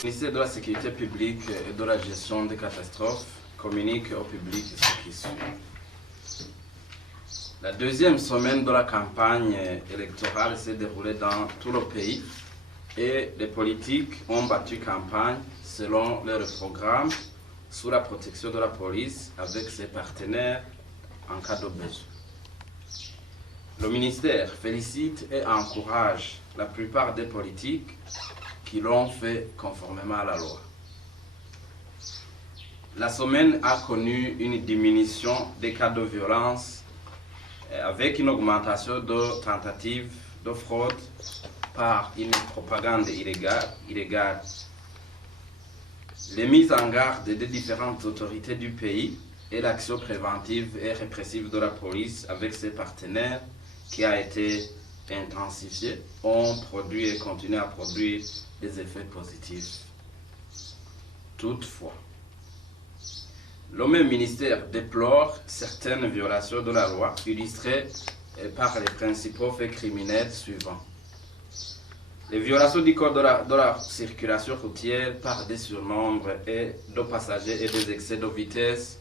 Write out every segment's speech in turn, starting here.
Le ministère de la Sécurité publique et de la gestion des catastrophes communique au public ce qui suit. La deuxième semaine de la campagne électorale s'est déroulée dans tout le pays et les politiques ont battu campagne selon leur programme sous la protection de la police avec ses partenaires en cas de besoin. Le ministère félicite et encourage la plupart des politiques qui l'ont fait conformément à la loi. La semaine a connu une diminution des cas de violence avec une augmentation de tentatives de fraude par une propagande illégale. Les mises en garde des différentes autorités du pays et l'action préventive et répressive de la police avec ses partenaires qui a été intensifiée ont produit et continuent à produire des effets positifs. Toutefois, le même ministère déplore certaines violations de la loi illustrées par les principaux faits criminels suivants. Les violations du code de la circulation routière par des surnombres et de passagers et des excès de vitesse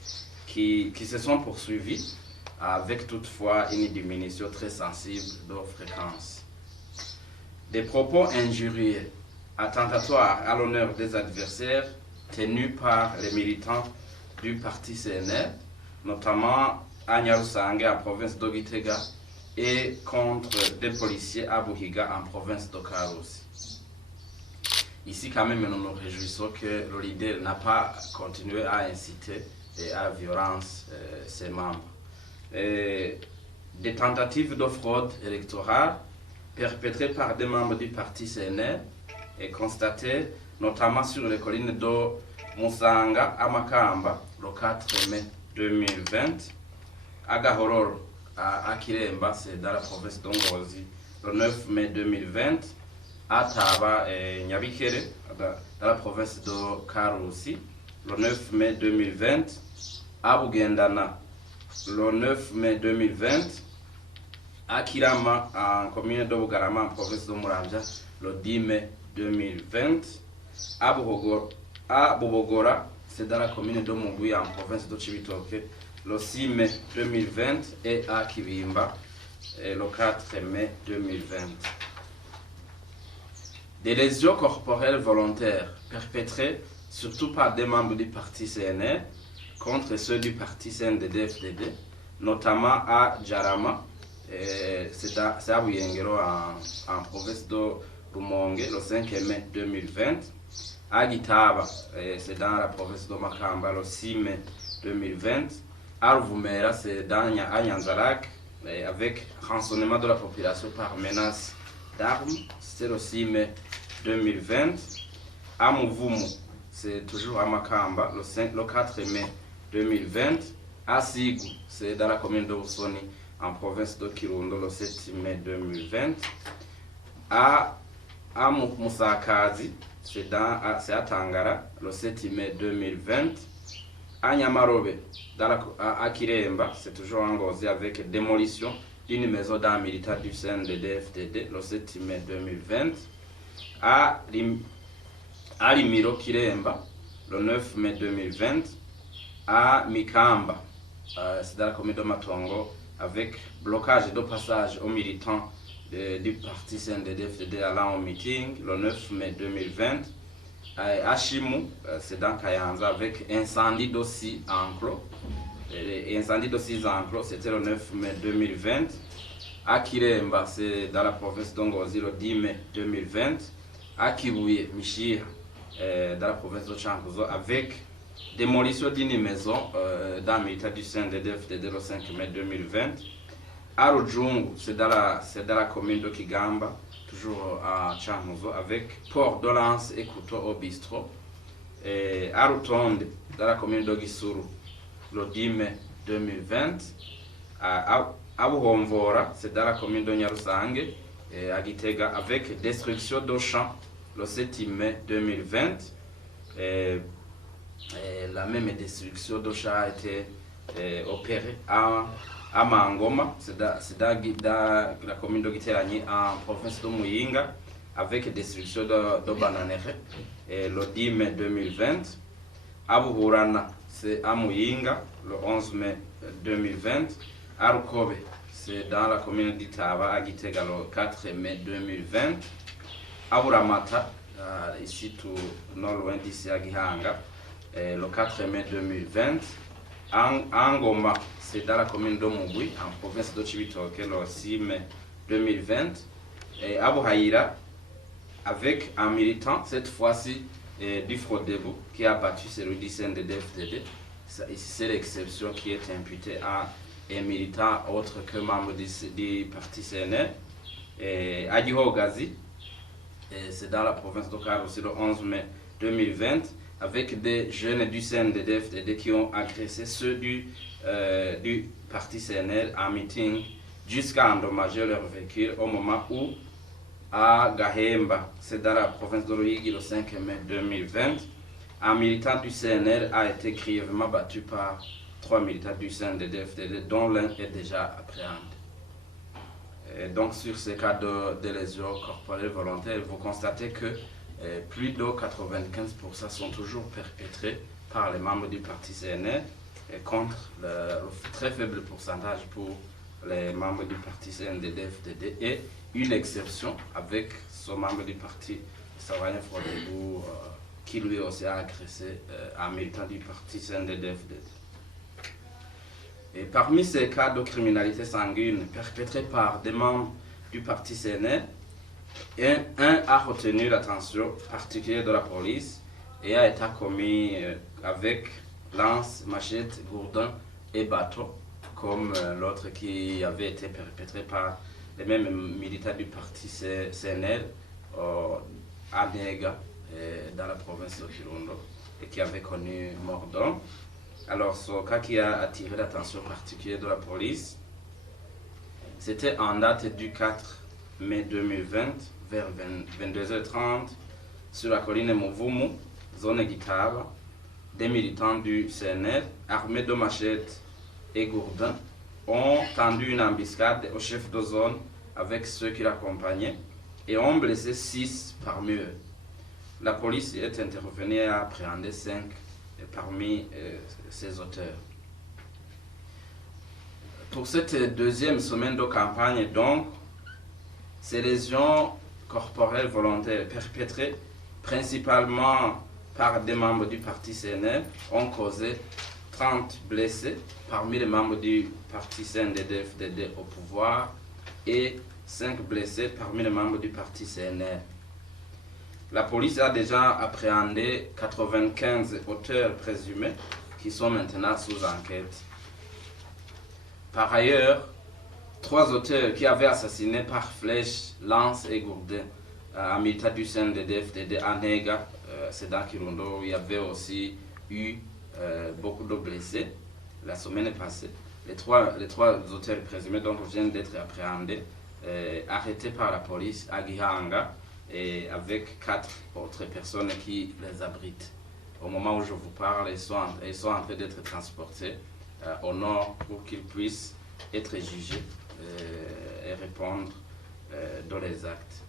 qui se sont poursuivis avec toutefois une diminution très sensible de fréquence. Des propos injurieux, attentatoires à l'honneur des adversaires tenus par les militants du parti CNR, notamment à Nyarusange en province de Gitega et contre des policiers à Buhiga en province de Karusi. Ici quand même nous nous réjouissons que le leader n'a pas continué à inciter à la violence ses membres. Des tentatives de fraude électorale perpétrées par des membres du parti CNR et constatées notamment sur les collines de Musanga à Makamba le 4 mai 2020, à Gahororo à Kiremba, c'est dans la province d'Ongozi, le 9 mai 2020, à Taba et Nyabikere, dans la province de Karusi, le 9 mai 2020, à Bugendana, le 9 mai 2020, à Kirama, en commune de Bugarama, en province de Muramvya, le 10 mai 2020, à Bobogora, c'est dans la commune de Mugui, en province de Chibitoke, le 6 mai 2020, et à Kibimba, le 4 mai 2020. Des lésions corporelles volontaires perpétrées surtout par des membres du parti CNR contre ceux du parti CNDD-FDD, notamment à Djarama, c'est à Buyengero en province de Rumonge, le 5 mai 2020, à Gitaba, c'est dans la province de Makamba, le 6 mai 2020, à Ruvumera, c'est dans Nyanzarak, avec rançonnement de la population par menace d'armes, c'est le 6 mai 2020, à Muvumu, c'est toujours à Makamba, le 4 mai 2020, à Sigu, c'est dans la commune de Usoni, en province de Kirundo, le 7 mai 2020, à Musakazi, c'est à Tangara, le 7 mai 2020, à Nyamarobe, à Kiremba, c'est toujours en Ngozi, avec démolition d'une maison d'un militaire du CNDD-FDD, le 7 mai 2020, à Limiro Kiremba, le 9 mai 2020, à Mikamba, c'est dans la commune de Matongo, avec blocage de passage aux militants du parti CNDD-FDD allant au meeting, le 9 mai 2020, à Chimu, c'est dans Kayanza, avec incendie de 6 enclos. Incendie de 6 enclos, c'était le 9 mai 2020. À Kiremba, c'est dans la province d'Ongozi, le 10 mai 2020. À Kibuye, Mishira, dans la province de Chankuzo, avec démolition d'une maison d'un militaire du CNDD-FDD le 5 mai 2020. À Rujungu, c'est dans la commune de Kigamba, toujours à Chankuzo, avec port de lance et couteau au bistrot. Et à Rutonde, dans la commune de Gisuru, le 10 mai 2020. À Buhomvora, c'est dans la commune de Nyarusange, et à Gitega, avec destruction de champs le 7 mai 2020. La même destruction de champs a été opérée à Mangoma, c'est dans la commune de Giteranye, en province de Muyinga, avec destruction de Bananere le 10 mai 2020. À Buhurana, c'est à Muyinga, le 11 mai 2020. À Rukobe, c'est dans la commune d'Itaba, à Gitega, le 4 mai 2020. À Buramata, ici tout non loin d'ici à Gihanga, le 4 mai 2020. À Ngoma, c'est dans la commune de Mugui, en province de Chibitoke, le 6 mai 2020. Et à Buhaïra, avec un militant, cette fois-ci du Frodebo, qui a battu celui du CNDD-FDD. Ici, c'est l'exception qui est imputée à un militant autre que membre du parti CNL. Et à Gihogazi, c'est dans la province d'Okar aussi le 11 mai 2020, avec des jeunes du CNDD-FDD qui ont agressé ceux du parti CNL en meeting jusqu'à endommager leur véhicule au moment où à Gahemba, c'est dans la province de Ruyigi le 5 mai 2020, un militant du CNL a été grièvement battu par 3 militants du CNDD-FDD, dont l'un est déjà appréhendé. Et donc sur ces cas de lésions corporelles volontaires, vous constatez que plus de 95% sont toujours perpétrés par les membres du parti CNL, contre le très faible pourcentage pour les membres du parti CNDD-FDD et une exception avec ce membre du parti Savayen Frodebo qui lui aussi a agressé un militant du parti CNDD-FDD. Et parmi ces cas de criminalité sanguine perpétrés par des membres du parti CNL, un a retenu l'attention particulière de la police et a été commis avec lance, machette, gourdin et bateau, comme l'autre qui avait été perpétré par les mêmes militants du parti CNL à Nega, dans la province de Kirundo, et qui avait connu mort d'homme. Alors, ce cas qui a attiré l'attention particulière de la police, c'était en date du 4 mai 2020, vers 22h30, sur la colline Mouvoumou, zone Gitaba, des militants du CNL, armés de machettes et gourdins, ont tendu une embuscade au chef de zone avec ceux qui l'accompagnaient et ont blessé 6 parmi eux. La police est intervenue et a appréhendé 5 parmi ces auteurs. Pour cette deuxième semaine de campagne, donc, ces lésions corporelles volontaires perpétrées principalement par des membres du parti CNL ont causé 30 blessés parmi les membres du parti CNDD-FDD au pouvoir et 5 blessés parmi les membres du parti CNL. La police a déjà appréhendé 95 auteurs présumés qui sont maintenant sous enquête. Par ailleurs, 3 auteurs qui avaient assassiné par flèche, lance et gourdin un militant du CNDD-FDD à Nega, c'est dans Kirundo, où il y avait aussi eu beaucoup de blessés la semaine passée. Les trois auteurs présumés donc viennent d'être appréhendés, arrêtés par la police à Gihanga, et avec 4 autres personnes qui les abritent. Au moment où je vous parle, ils sont en train d'être transportés au nord pour qu'ils puissent être jugés et répondre de leurs actes.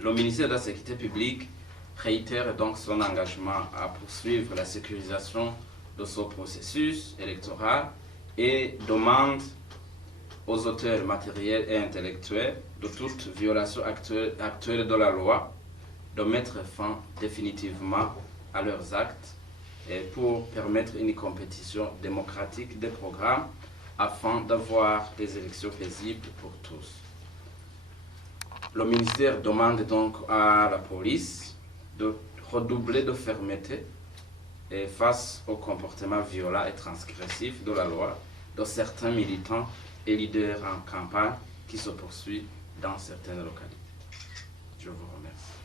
Le ministère de la Sécurité publique réitère donc son engagement à poursuivre la sécurisation de ce processus électoral et demande aux auteurs matériels et intellectuels de toute violation actuelle de la loi de mettre fin définitivement à leurs actes et pour permettre une compétition démocratique des programmes afin d'avoir des élections paisibles pour tous. Le ministère demande donc à la police de redoubler de fermeté et face au comportement violent et transgressif de la loi de certains militants et leaders en campagne qui se poursuivent dans certaines localités. Je vous remercie.